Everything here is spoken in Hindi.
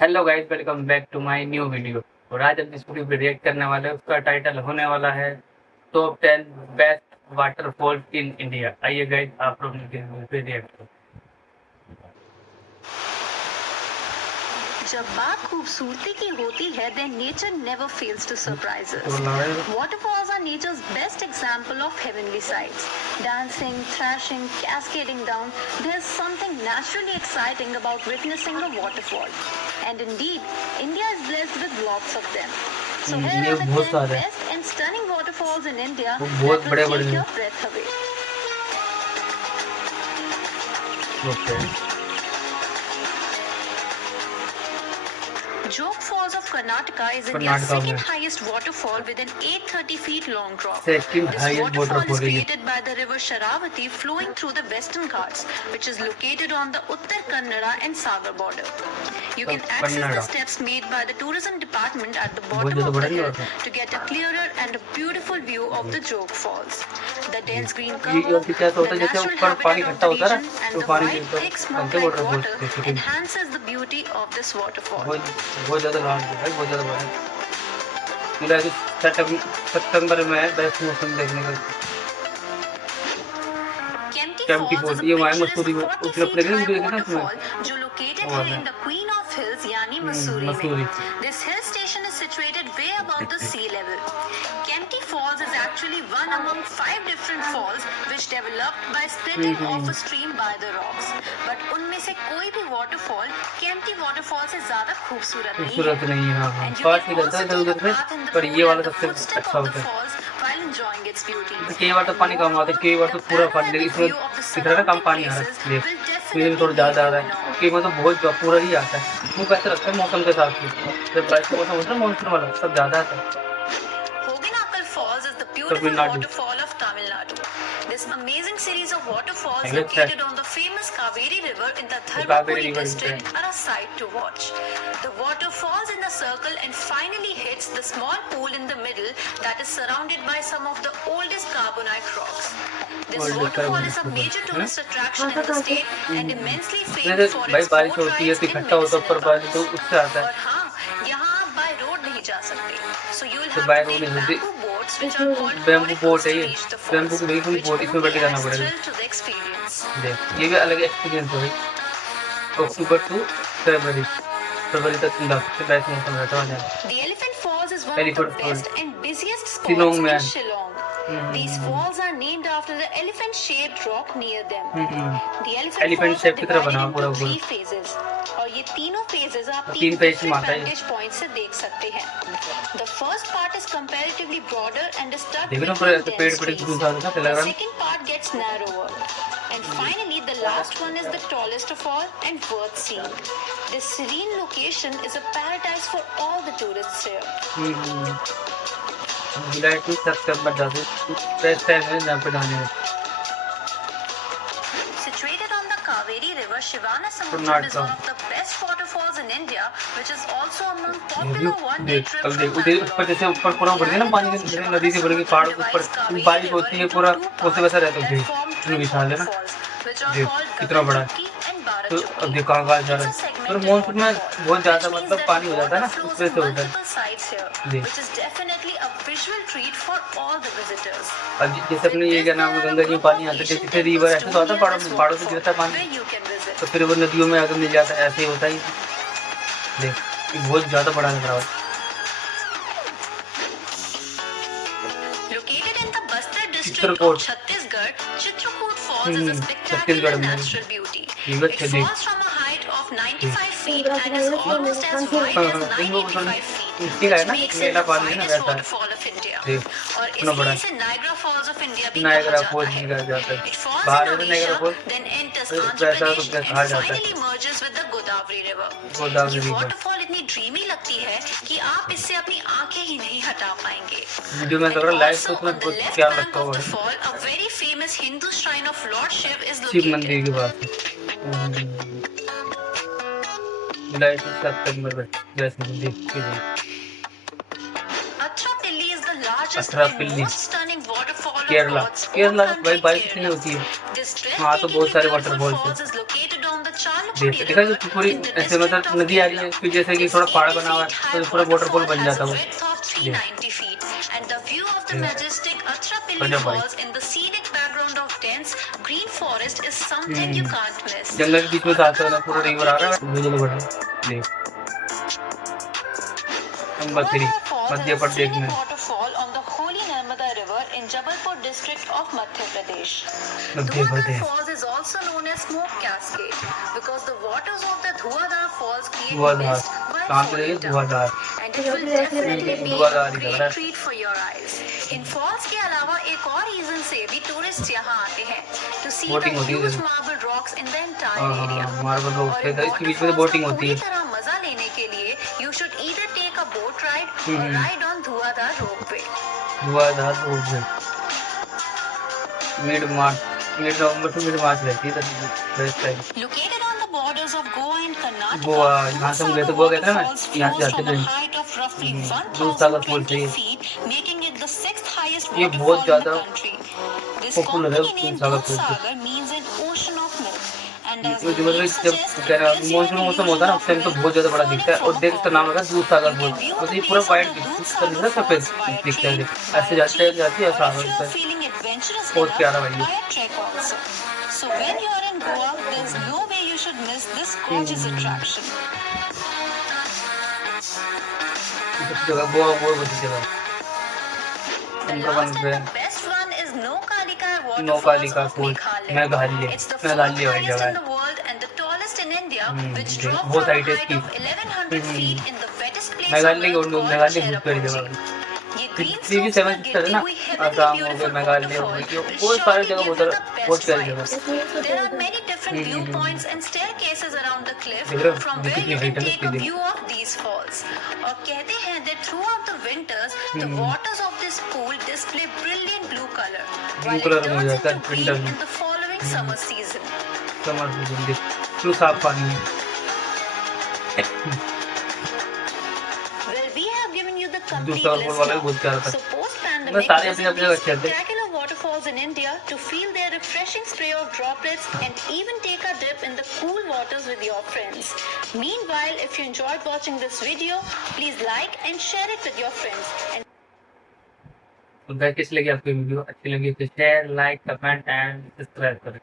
Hello guys, welcome back to my new video. और आज हम जिस वीडियो पे रिएक्ट करने वाले हैं उसका टाइटल होने वाला है top 10 best waterfall in India. आइए गाइस, आप लोग इस पे रिएक्ट करो। जब बात खूबसूरती की होती है, then nature never fails to surprise us. Waterfalls are nature's best example of heavenly sights. Dancing, thrashing, cascading down, there's something naturally exciting about witnessing a waterfall. And indeed, India is blessed with lots of them. So here ये are the बहुत 10 सारे हैं, best and stunning waterfalls in India वो that बहुत will बड़े take बड़े हैं। your breath away. Okay, Jog Falls of Karnataka is India's Karnataka में second highest waterfall with an 830 feet long drop. Second This highest waterfall is waterfall है ये। created by the river Sharavati flowing through the Western Ghats, which is located on the Uttar Kannada and Sagar border. You can access the Kannada steps made by the tourism department at the बहुत bottom ज़्यादा of the बड़ा नहीं hill होता। to get a clearer and a beautiful view of the Jog Falls. The dense green ये cover, अभी क्या होता the है, जैसे natural ऊपर पानी habitat of इकट्ठा the होता है region, ना, and तो the पानी white, thick बनते smoke-like waterfall water basically enhances the beauty of this waterfall. बहुत ज़्यादा लार्ज है, बहुत ज़्यादा बड़ा है। मेरा अभी सितंबर में है बेस्ट मौसम देखने का। Kempty Kempty Falls is fort a ये वहाँ picturesque मसूरी में 40 उसने अपने feet वीडियो high देखा ना उसमें waterfall जो located वो है है in the Queen of Hills यानी मसूरी मसूरी। में. This hill station is situated way above the sea level. Kempty Falls is actually one among 5 different falls which developed by splitting off a stream by the rocks. But उनमें से कोई भी waterfall Kempty waterfall से ज़्यादा खूबसूरत नहीं है. खूबसूरत नहीं है। हाँ हाँ, And you पास can निकलता also है इधर take a उधर bath से, in the पर ये pool वाला at the सबसे footstep अच्छा of the होता है। falls while enjoying its beauty. कई बार तो पानी कम आता है, कई बार तो पूरा पानी, लेकिन इसमें दिख रहा है ना कम पानी आ रहा है। देख इसमें भी थोड़ा ज़्यादा आ रहा है, कई बार तो बहुत पूरा ही आता है। मुझे कैसे लगता है मौसम के साथ ही, जब बारिश का मौसम होता है मानसून वाला सब ज़्यादा आता है। Hogenakkal Falls is the beautiful Tamil Nadu waterfall of Tamil Nadu. This amazing series of waterfalls है located on the famous Kaveri River in the Kaveri Dharmapuri river district are a sight to watch. The water falls in a circle and finally hits the small pool in the middle that is surrounded by some of the oldest carbonite rocks. This waterfall is a major tourist attraction in the state and immensely famed for भाई its बारिश boat होती है rides तो and इकट्ठा होता है ऊपर medicinal पानी, तो gardens. उससे आता है। और हाँ, यहाँ आप by road नहीं जा सकते. So you will तो have by to road take नहीं होती, bamboo boats which are called bamboo boat portacles है to ये, reach the बैम्बू falls, की बिल्कुल which बोट, इसमें बैठ के only जाना adds पड़ेगा। thrill to the experience. देख ये भी अलग एक्सपीरियंस है भाई। अक्टूबर टू फरवरी तक जा सकते, बेस्ट मौसम रहता है। The Elephant Falls is one of the elephant fall best and busiest spots Shillong में in है। Shillong. These falls are named after the elephant-shaped rock near them. The Elephant elephant Falls are shape की तरह divided बना पूरा into ऊपर, 3 phases. और ये तीनों phases आप तीन 3 फेज में different आता है। vantage points से देख सकते हैं. The first part is comparatively broader and is studded देख रहे with हो पूरे dense पेड़ trees. घुस आता है, लग The रहा है। second part gets narrower. And finally, the last one is the tallest of all and worth seeing. This serene location is a paradise for all the tourists here. जुलाई टू सितंबर जाते बेस्ट टाइम है जहाँ पे जाने है। Situated on the Kaveri River, Shivana Samudram is Karnataka one of the best waterfalls in India, which is also among ये popular one-day देख, trips अब from देख उधर ऊपर जैसे ऊपर पूरा बढ़ गया ना पानी के, जैसे नदी से बढ़ के पहाड़ के ऊपर बारिश होती है, पूरा उससे वैसा रहता है। देख विशाल है ना, देख कितना बड़ा है। तो अब देख कहाँ जा रहा है, पर मानसून में बहुत ज्यादा मतलब पानी हो जाता है ना, उसमें से होता है। देख अब जैसे अपने ये क्या नाम है, गंगा जी में पानी आता है, जैसे रिवर ऐसे तो आता है, पहाड़ों से गिरता है पानी, तो फिर वो नदियों में आकर मिल जाता है, ऐसे ही होता ही। देख ये बहुत ज्यादा बड़ा लग रहा है। Located in the Bastar district Chitrakoot, of Chhattisgarh, Chitrakoot Falls is a spectacular Chhattisgarh में natural beauty. ये It अच्छे देख। falls from a height of 95 feet and is almost as wide as 985 feet, मिट्टी का है which ना, makes it मेला the पानी है ना widest वैसा है। waterfall of India. देख और इतना बड़ा इसलिए है, इसे Niagara Falls of India भी नायगरा कहा फॉल्स जाता भी है. कहा जाता है। It falls बाहर in है Niagara Odisha, falls, then enters वैसा Andhra तो Pradesh क्या and कहा जाता है, finally merges with the Godavari River. Godavari ये रिवर। waterfall इतनी ड्रीमी लगती है कि आप इससे अपनी आंखें ही नहीं हटा पाएंगे. वीडियो में And तो रहा लाइव तो also उसमें on the बहुत left क्या bank रखा of हुआ the है, fall, a very famous Hindu shrine of Lord Shiv is Shiv मंदिर located. के पास। जुलाई टू सितंबर में जैसे मंदिर के लिए। Atrapalli is the largest and अथरापल्ली most stunning waterfall of Kerala, God's own Kerala भाई country, बारिश कितनी Kerala. होती है This वहाँ तो बहुत breathtakingly सारे beautiful वाटरफॉल्स falls है। is located on the देखा जो पूरी ऐसे मतलब नदी आ रही है, फिर जैसे कि थोड़ा पहाड़ बना हुआ है तो पूरा वाटरफॉल बन जाता है वो। ये And the view of the ये majestic Atrapalli गजब भाई। Falls in the scenic background of dense green forest is something you can't miss. जंगल के बीच में से आता है ना, पूरा रिवर आ रहा है, वीडियो बड़ा देख। Number 3 Dhuadhar Falls Madhya is a Pradesh scenic में। waterfall on the holy Narmada River in Jabalpur district of Madhya Pradesh. Madhya Dhuadhar Pradesh Falls is also known as Smoke Cascade because the waters of the Dhuadhar Falls create Dhuandhar mist while कहाँ पे falling down. Dhuandhar And it will definitely be Dhuandhar a ही लग रहा great है। treat for your eyes. In falls के अलावा एक और रीजन से भी टूरिस्ट यहाँ आते हैं to see the बोटिंग होती है huge जैसे। marble rocks in the entire हाँ हाँ area. हाँ, मार्बल रोड और पे इन इसके बीच में waterfalls बोटिंग का होती पूरी है। तरह मजा लेने के लिए you should either take a boat ride or ride on Dhuadhar ropeway. Dhuandhar road में मिड नवंबर से मिड मार्च रहती है best time. Located on the borders of Goa and Karnataka, Goa यहाँ से हम गए थे, गोवा गए थे ना, Falls यहाँ से flows जाते from a थे। height of roughly Dudhsagar fall से 1,020 feet, making it the sixth highest ये waterfall बहुत in the ज़्यादा country. This पॉपुलर है company name दूधसागर फॉल से। Dudhsagar means an ocean of milk. And as जो the मतलब name जब suggests, क्या नाम this मानसून year मौसम होता है ना, उस टाइम तो बहुत ज़्यादा बड़ा दिखता है, और देख इसका नाम होगा दूधसागर फॉल। मतलब ये पूरा वाइट दिखता है, सफेद दिखता है, ऐसे जाते जाती है ऐसा होता है। feeling adventurous बहुत enough, प्यारा भाई ये। buy a trek also. So when you are in Goa, there's no way you should miss this gorgeous attraction. जगह गोवा बहुत अच्छी जगह The नंबर last 1 पे and the best one is Nokalika Waterfalls नौकालिका of fall Meghalaya. Meghalaya It's the fourth Meghalaya वाली highest जगह in है। the world and the tallest in India, which देख, dropped बहुत from a हाइट है height इसकी। of 1100 feet in the wettest place on Meghalaya की earth called मेघालय बहुत प्यारी जगह Cherrapunji. है। ये थ्री green भी slopes सेवन पर सिस्टर है गिरती ना, हुई heavenly आसाम हो गए, beautiful मेघालय हो waterfall गई, will बहुत सारी surely जगह give you बहुत the बहुत best प्यारी vibes. जगह। There are many different viewpoints and staircases around the cliff देख रहे हो? from ये where कितनी you can हाइट है take a इसकी, view of these falls. और कहते हैं that throughout the winters, the waters of this pool display brilliant blue color, while it colour में हो turns जाता है into green विंटर में। in the following summer season. Summer season देख, क्यों साफ पानी है। Well, we have given you the complete दूसरा list फॉल वाला भी now. बहुत प्यारा था। So post-pandemic, मैं सारे visit अपनी these अच्छे थे। spectacular waterfalls in India to feel their refreshing spray of droplets and even take a dip in the cool waters with your friends. Meanwhile, if you enjoyed watching this video, please like and share it with your friends. And तो गाइस कैसी लगी आपको वीडियो, अच्छी लगी तो share, like, comment and subscribe करें।